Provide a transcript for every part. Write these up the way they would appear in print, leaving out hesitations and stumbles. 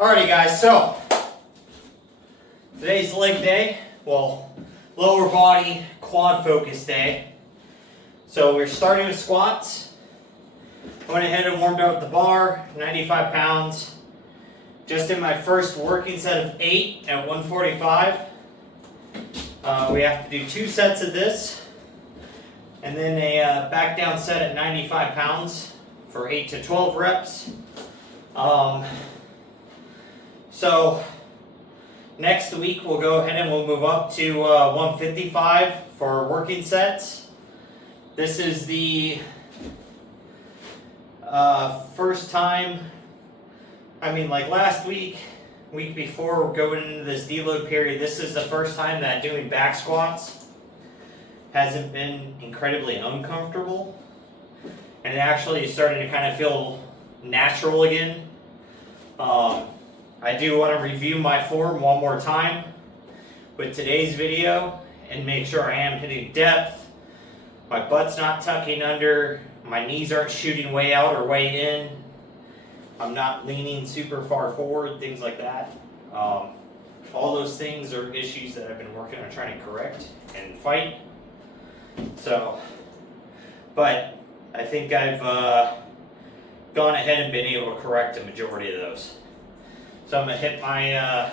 Alrighty guys, so today's leg day, well, lower body quad focus day. So we're starting with squats. I went ahead and warmed up the bar, 95 pounds. Just in my first working set of 8 at 145. We have to do 2 sets of this, and then a back down set at 95 pounds for 8 to 12 reps. So next week we'll go ahead and we'll move up to 155 for working sets. This is the first time, like last week before going into this deload period, this is the first time that doing back squats hasn't been incredibly uncomfortable, and it actually is starting to kind of feel natural again. I do want to review my form one more time with today's video and make sure I am hitting depth, my butt's not tucking under, my knees aren't shooting way out or way in, I'm not leaning super far forward, things like that. All those things are issues that I've been working on trying to correct and fight. So, but I think I've gone ahead and been able to correct a majority of those. So I'm going to hit my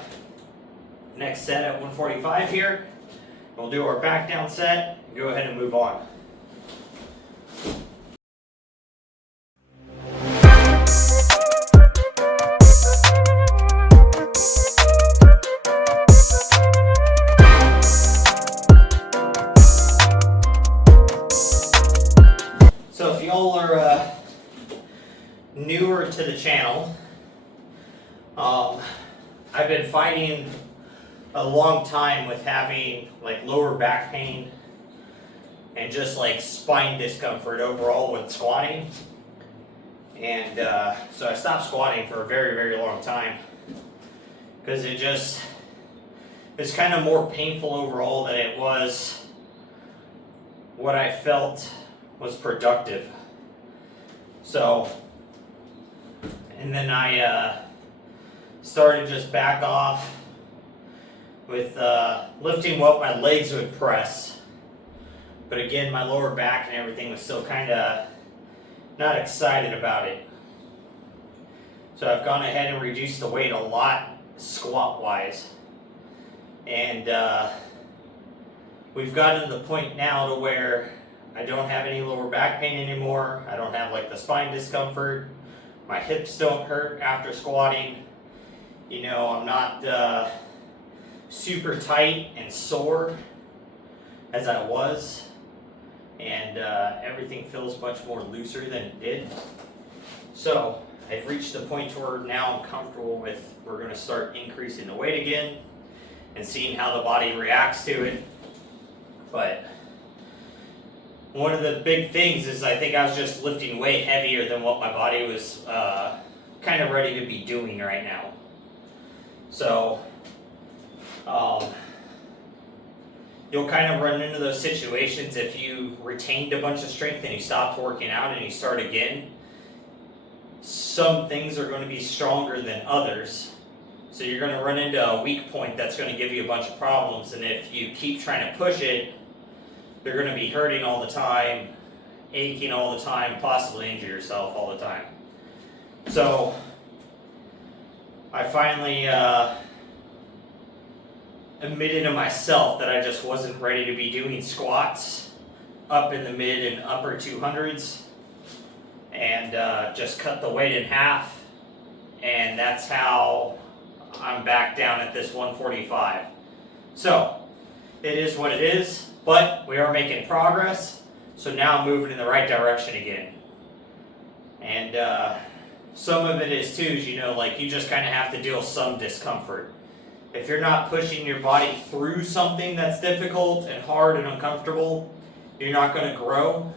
next set at 145 here. We'll do our back down set and go ahead and move on. So if y'all are newer to the channel, I've been fighting a long time with having lower back pain and just spine discomfort overall with squatting. And so I stopped squatting for a very, very long time because it's kind of more painful overall than it was what I felt was productive. So, and then I started just back off with lifting what my legs would press. But again, my lower back and everything was still kind of not excited about it. So I've gone ahead and reduced the weight a lot squat-wise. And we've gotten to the point now to where I don't have any lower back pain anymore. I don't have the spine discomfort. My hips don't hurt after squatting. I'm not super tight and sore as I was, and everything feels much more looser than it did. So I've reached the point where now I'm comfortable with, we're going to start increasing the weight again and seeing how the body reacts to it. But one of the big things is I think I was just lifting way heavier than what my body was kind of ready to be doing right now. So, you'll kind of run into those situations if you retained a bunch of strength and you stopped working out and you start again. Some things are going to be stronger than others. So you're going to run into a weak point that's going to give you a bunch of problems, and if you keep trying to push it, you're going to be hurting all the time, aching all the time, possibly injure yourself all the time. So I finally admitted to myself that I just wasn't ready to be doing squats up in the mid and upper 200s, and just cut the weight in half, and that's how I'm back down at this 145. So it is what it is, but we are making progress, so now I'm moving in the right direction again. And some of it is too, you just kind of have to deal with some discomfort. If you're not pushing your body through something that's difficult and hard and uncomfortable, you're not going to grow,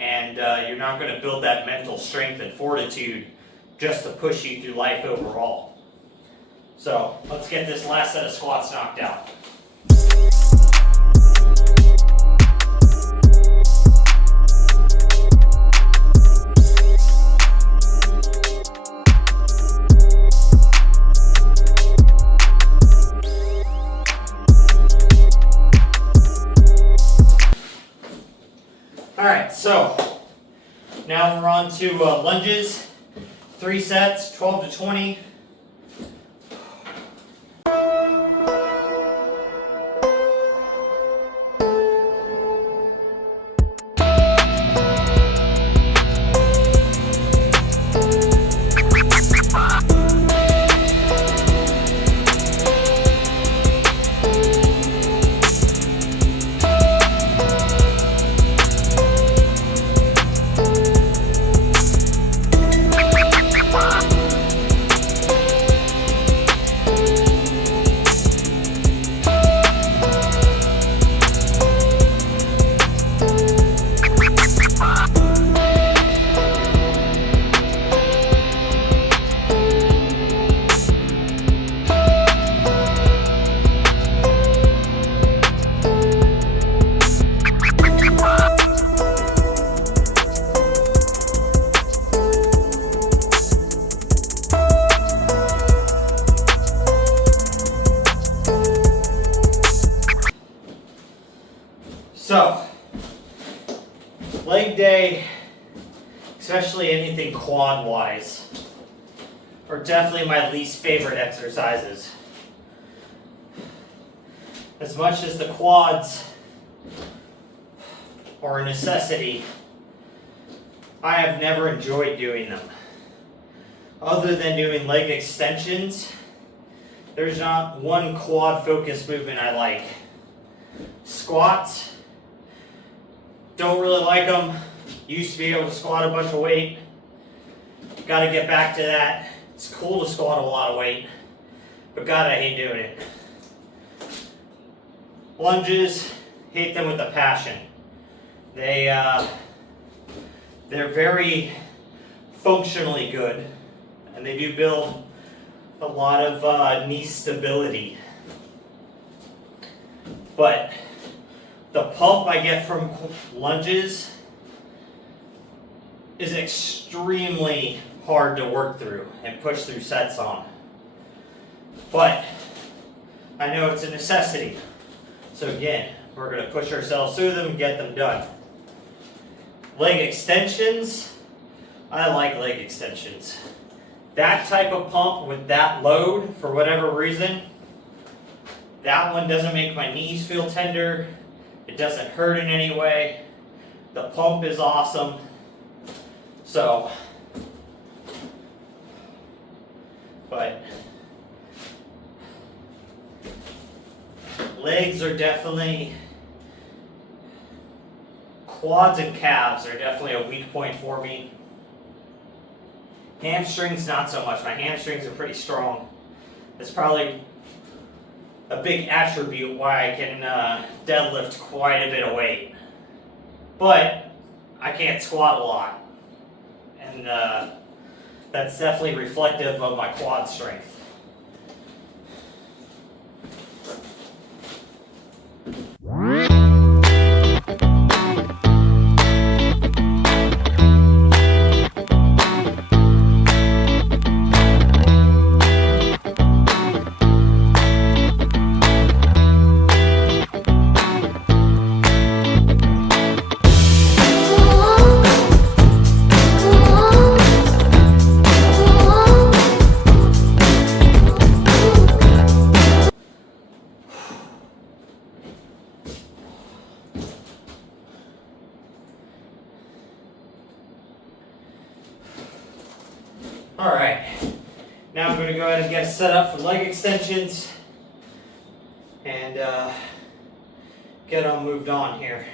and you're not going to build that mental strength and fortitude just to push you through life overall. So let's get this last set of squats knocked out. do lunges, 3 sets, 12 to 20. So, leg day, especially anything quad wise, are definitely my least favorite exercises. As much as the quads are a necessity, I have never enjoyed doing them. Other than doing leg extensions, there's not one quad focused movement I like. Squats, don't really like them. Used to be able to squat a bunch of weight. Got to get back to that. It's cool to squat a lot of weight, but God, I hate doing it. Lunges, hate them with a passion. They're very functionally good, and they do build a lot of knee stability. But the pump I get from lunges is extremely hard to work through and push through sets on. But I know it's a necessity. So again, we're going to push ourselves through them and get them done. Leg extensions, I like leg extensions. That type of pump with that load, for whatever reason, that one doesn't make my knees feel tender. It doesn't hurt in any way. The pump is awesome. So, but legs are definitely, quads and calves are definitely a weak point for me. Hamstrings, not so much. My hamstrings are pretty strong. It's probably a big attribute why I can deadlift quite a bit of weight. But I can't squat a lot. And that's definitely reflective of my quad strength. Alright, now I'm going to go ahead and get set up for leg extensions and get on moved on here.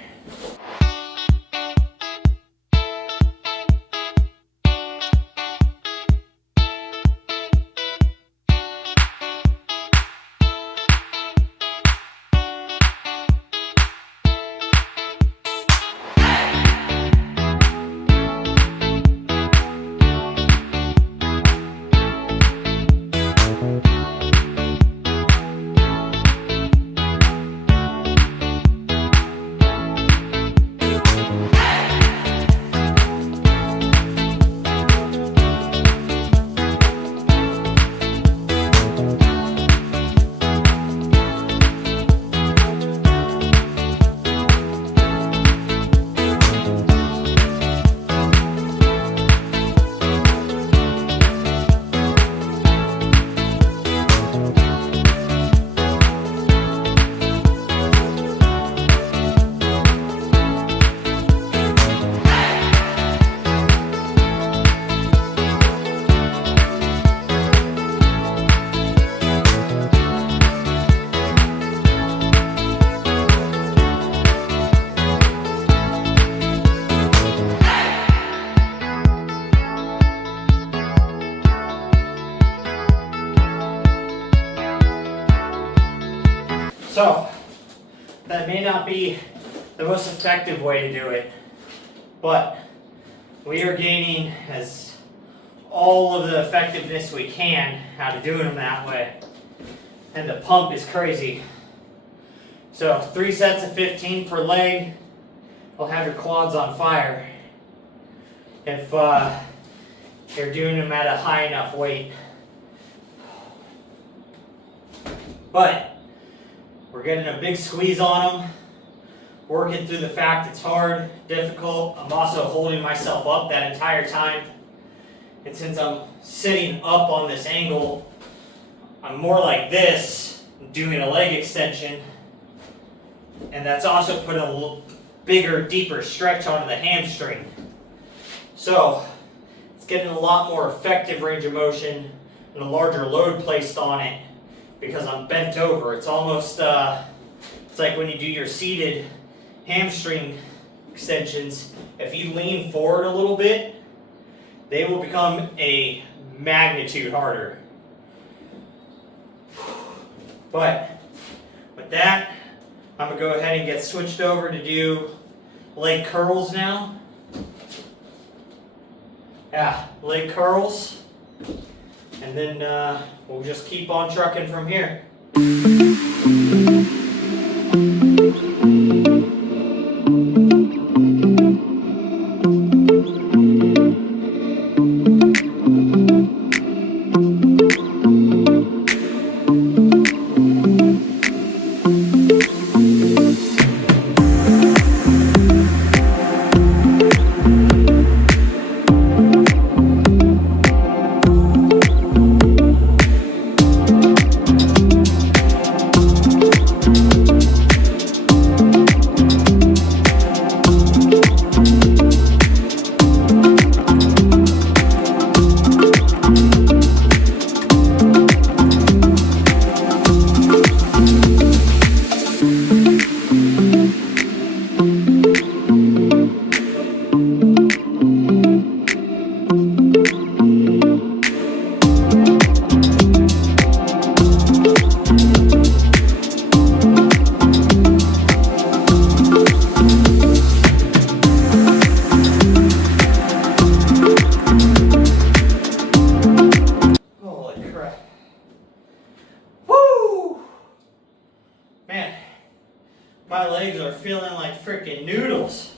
So, that may not be the most effective way to do it, but we are gaining as all of the effectiveness we can out of doing them that way. And the pump is crazy. So 3 sets of 15 per leg will have your quads on fire if you're doing them at a high enough weight. But we're getting a big squeeze on them, working through the fact it's hard, difficult. I'm also holding myself up that entire time. And since I'm sitting up on this angle, I'm more like this, doing a leg extension. And that's also put a bigger, deeper stretch onto the hamstring. So, it's getting a lot more effective range of motion and a larger load placed on it because I'm bent over. It's almost, it's like when you do your seated hamstring extensions. If you lean forward a little bit, they will become a magnitude harder. But with that, I'm going to go ahead and get switched over to do leg curls now. Yeah, leg curls. And then we'll just keep on trucking from here. My legs are feeling like freaking noodles.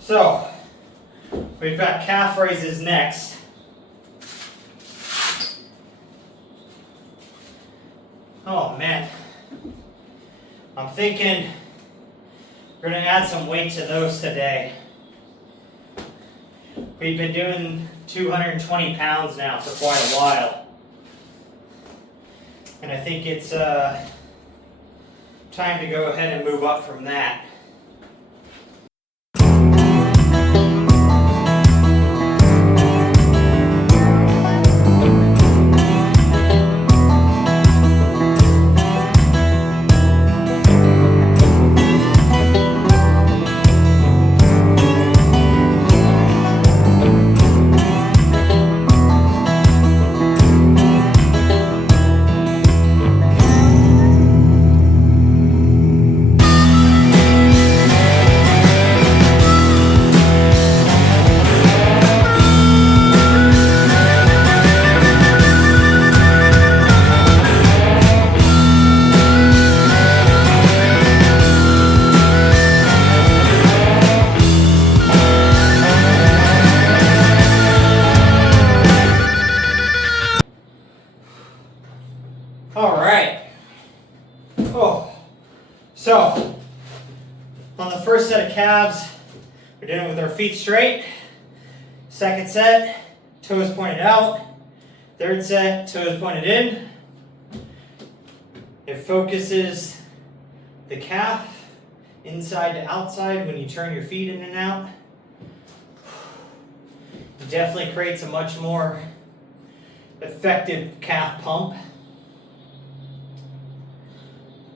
So, we've got calf raises next. Oh man. I'm thinking we're going to add some weight to those today. We've been doing 220 pounds now for quite a while. And I think it's time to go ahead and move up from that. So, on the first set of calves, we're doing it with our feet straight. Second set, toes pointed out. Third set, toes pointed in. It focuses the calf inside to outside when you turn your feet in and out. It definitely creates a much more effective calf pump.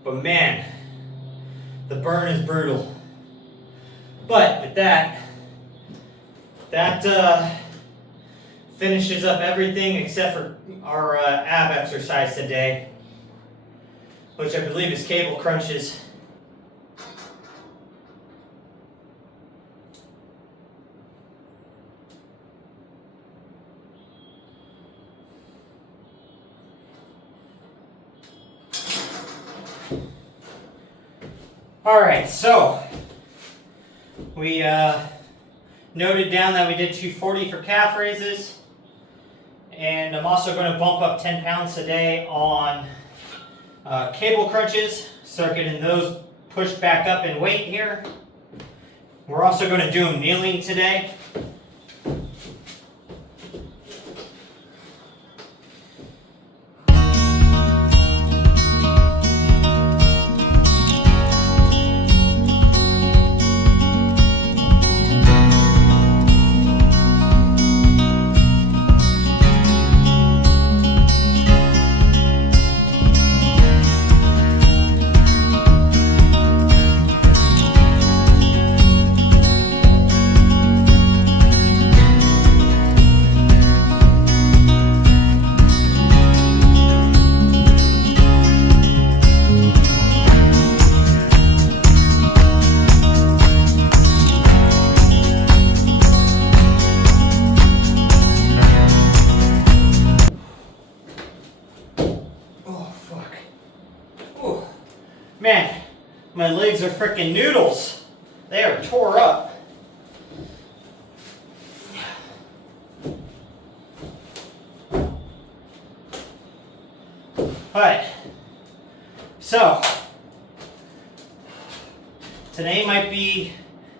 But man, the burn is brutal. But with that finishes up everything except for our ab exercise today, which I believe is cable crunches. Alright, so we noted down that we did 240 for calf raises, and I'm also going to bump up 10 pounds today on cable crunches, start getting those pushed back up in weight here. We're also going to do them kneeling today. Man, my legs are freaking noodles. They are tore up. Alright, so today might be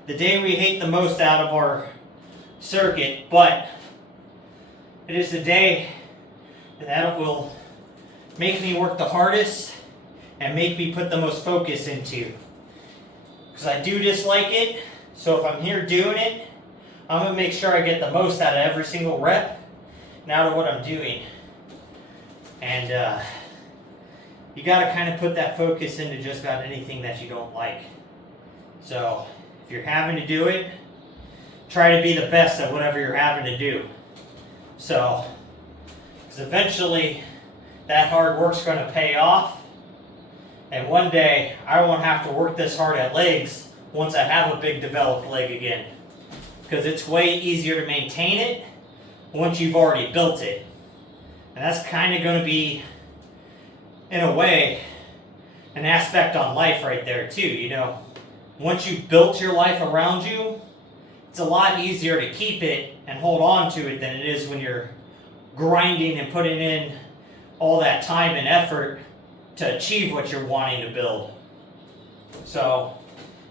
the day we hate the most out of our circuit, but it is the day that will make me work the hardest and make me put the most focus into. Because I do dislike it, so if I'm here doing it, I'm going to make sure I get the most out of every single rep and out of what I'm doing. And you got to kind of put that focus into just about anything that you don't like. So if you're having to do it, try to be the best at whatever you're having to do. So, because eventually that hard work's going to pay off. And one day, I won't have to work this hard at legs once I have a big developed leg again. Because it's way easier to maintain it once you've already built it. And that's kind of going to be, in a way, an aspect on life right there too. You know, once you've built your life around you, it's a lot easier to keep it and hold on to it than it is when you're grinding and putting in all that time and effort to achieve what you're wanting to build. So,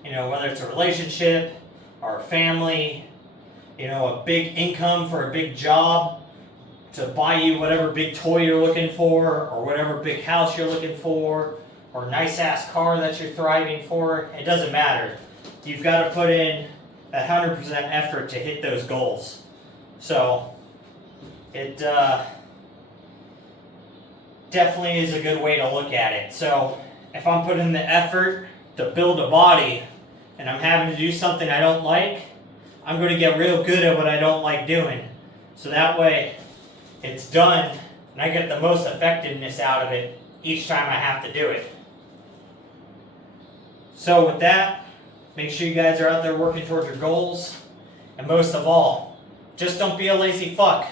you know, whether it's a relationship or a family, you know, a big income for a big job to buy you whatever big toy you're looking for, or whatever big house you're looking for, or nice ass car that you're thriving for, it doesn't matter. You've got to put in 100% effort to hit those goals. So, it definitely is a good way to look at it. So if I'm putting the effort to build a body and I'm having to do something I don't like, I'm going to get real good at what I don't like doing. So that way it's done and I get the most effectiveness out of it each time I have to do it. So with that, make sure you guys are out there working towards your goals. And most of all, just don't be a lazy fuck.